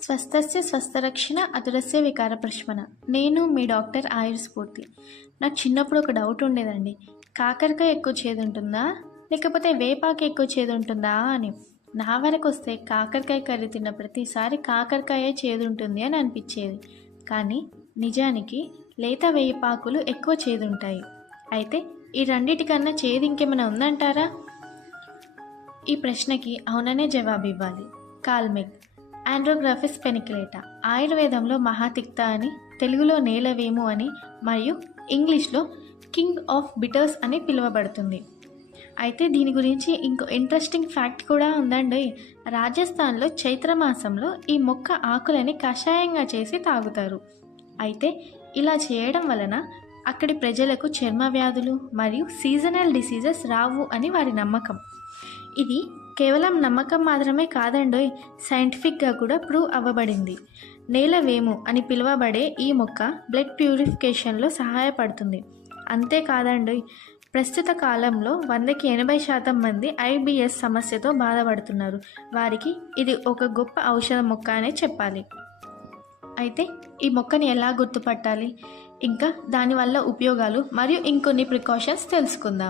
స్వస్థస్య స్వస్థరక్షణ అతురస్య వికార ప్రశమన. నేను మీ డాక్టర్ ఆయుర్స్ఫూర్తి. నాకు చిన్నప్పుడు ఒక డౌట్ ఉండేదండి. కాకరకాయ ఎక్కువ చేదు ఉంటుందా, లేకపోతే వేపాకు ఎక్కువ చేదు ఉంటుందా అని. నా వరకు వస్తే కాకరకాయ కర్రీ తిన్న ప్రతిసారి కాకరకాయ చేదు ఉంటుంది అని అనిపించేది. కానీ నిజానికి లేత వేపాకులు ఎక్కువ చేదు ఉంటాయి. అయితే ఈ రెండిటికన్నా చేదు ఇంకేమైనా ఉందంటారా? ఈ ప్రశ్నకి అవుననే జవాబు ఇవ్వాలి. కాల్మెగ్, ఆండ్రోగ్రాఫిస్ పెనిక్లేటా, ఆయుర్వేదంలో మహాతిక్త అని, తెలుగులో నేలవేము అని, మరియు ఇంగ్లీష్లో కింగ్ ఆఫ్ బిటర్స్ అని పిలువబడుతుంది. అయితే దీని గురించి ఇంకో ఇంట్రెస్టింగ్ ఫ్యాక్ట్ కూడా ఉందండి. రాజస్థాన్లో చైత్రమాసంలో ఈ మొక్క ఆకులని కషాయంగా చేసి తాగుతారు. అయితే ఇలా చేయడం వలన అక్కడి ప్రజలకు చర్మ వ్యాధులు మరియు సీజనల్ డిసీజెస్ రావు అని వారి నమ్మకం. ఇది కేవలం నమ్మకం మాత్రమే కాదండోయ్, సైంటిఫిక్గా కూడా ప్రూవ్ అవ్వబడింది. నేలవేము అని పిలువబడే ఈ మొక్క బ్లడ్ ప్యూరిఫికేషన్లో సహాయపడుతుంది. అంతేకాదండోయ్, ప్రస్తుత కాలంలో 100కి 80% మంది IBS సమస్యతో బాధపడుతున్నారు. వారికి ఇది ఒక గొప్ప ఔషధ మొక్క అనే చెప్పాలి. అయితే ఈ మొక్కని ఎలా గుర్తుపట్టాలి, ఇంకా దానివల్ల ఉపయోగాలు మరియు ఇంకొన్ని ప్రికాషన్స్ తెలుసుకుందాం.